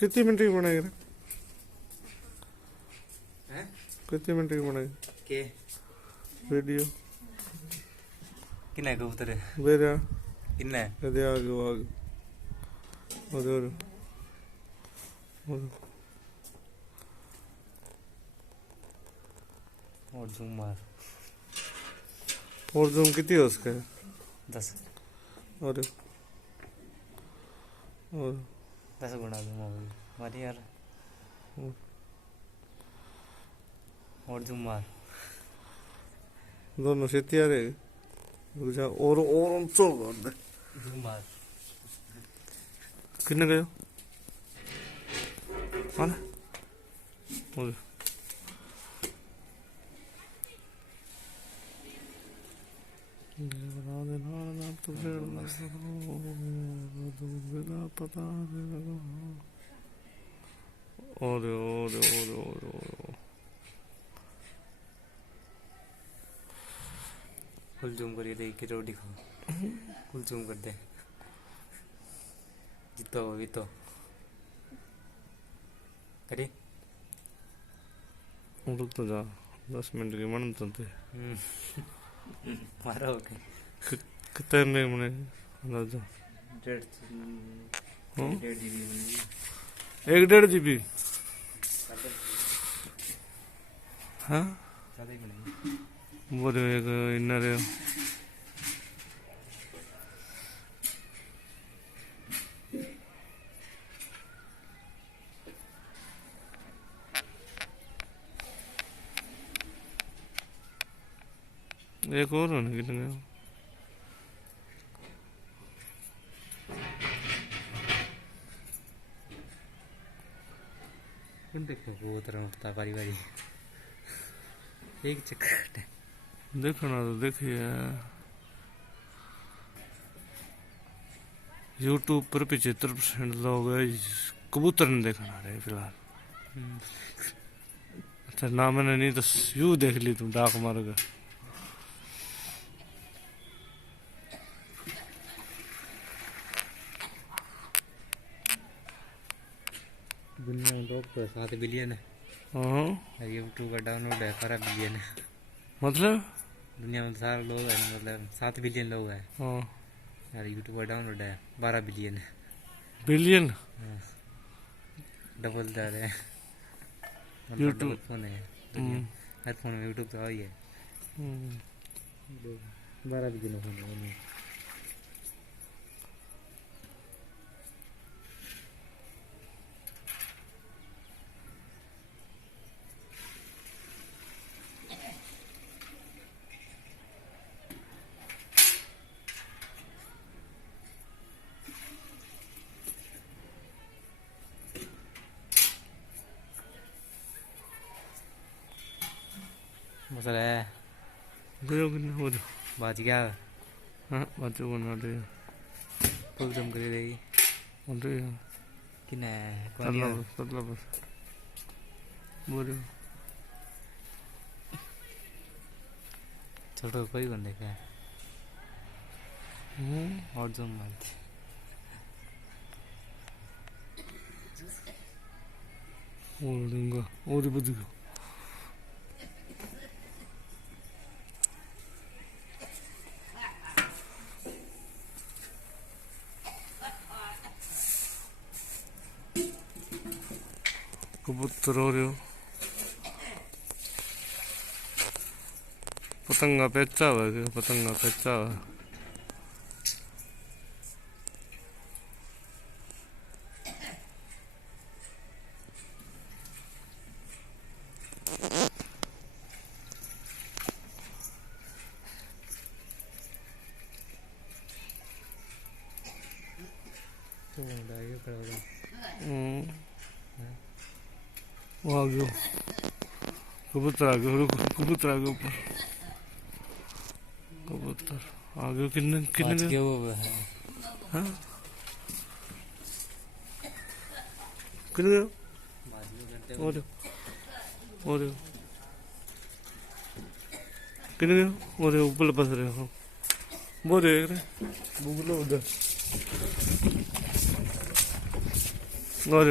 कितने मिनट की बनाएगा हैं? कितने मिनट की बनाएगा के वीडियो किन्ना कबूतर है बेरा किन्ना है दे आगे उधर और जूम मार और जूम कितनी है उसका 10 और 10 गुना जूम होगी मारी यार और जूम मार दोनों से तैयार है और ऊंचो कर दे जूम मार कितने गए हाँ और फुल जूम करिए देख के रोटी खाओ फुल जूम कर दे जितो भी तो करी रुक तो जा 10 मिनट की मन तो थे मारा ओके कितने मैंने अंदाजा 1.5 GB हाँ वो एक इनर एक और होने कितने देखो कबूतर उठता बारी बारी एक चक्कर देखना तो देखिए YouTube पर 75% लोग कबूतर ने देखना रहे फिलहाल अच्छा ना मैंने नहीं तो यू देख ली तुम डाक मार कर दुनिया में लोग तो 7 बिलियन है हाँ यूट्यूब का डाउनलोड है 12 बिलियन है मतलब दुनिया में सारे लोग हैं मतलब 7 बिलियन लोग हैं हाँ यार यूट्यूब का डाउनलोड है 12 बिलियन है बिलियन डबल जा रहे हैं यूट्यूब फोन है हर फोन में यूट्यूब तो आई है 12 बिलियन फोन है मसला है हो बाज गया हाँ बच्चों बना दे फुल जम कर देगी बोले कि ना सल्ला बस बोले छोटो कोई बन देखा और जूम मारते और दूंगा और बुद्धि कबूतर हो रहे हो पतंगा पेचा हुआ है पतंगा पेचा हुआ वो आ गया कबूतर आ गया कबूतर आ गया ऊपर कबूतर आ गया कितने कितने वो है हाँ कितने और कितने और ऊपर बस रहे हो बोल रहे बुगलो उधर और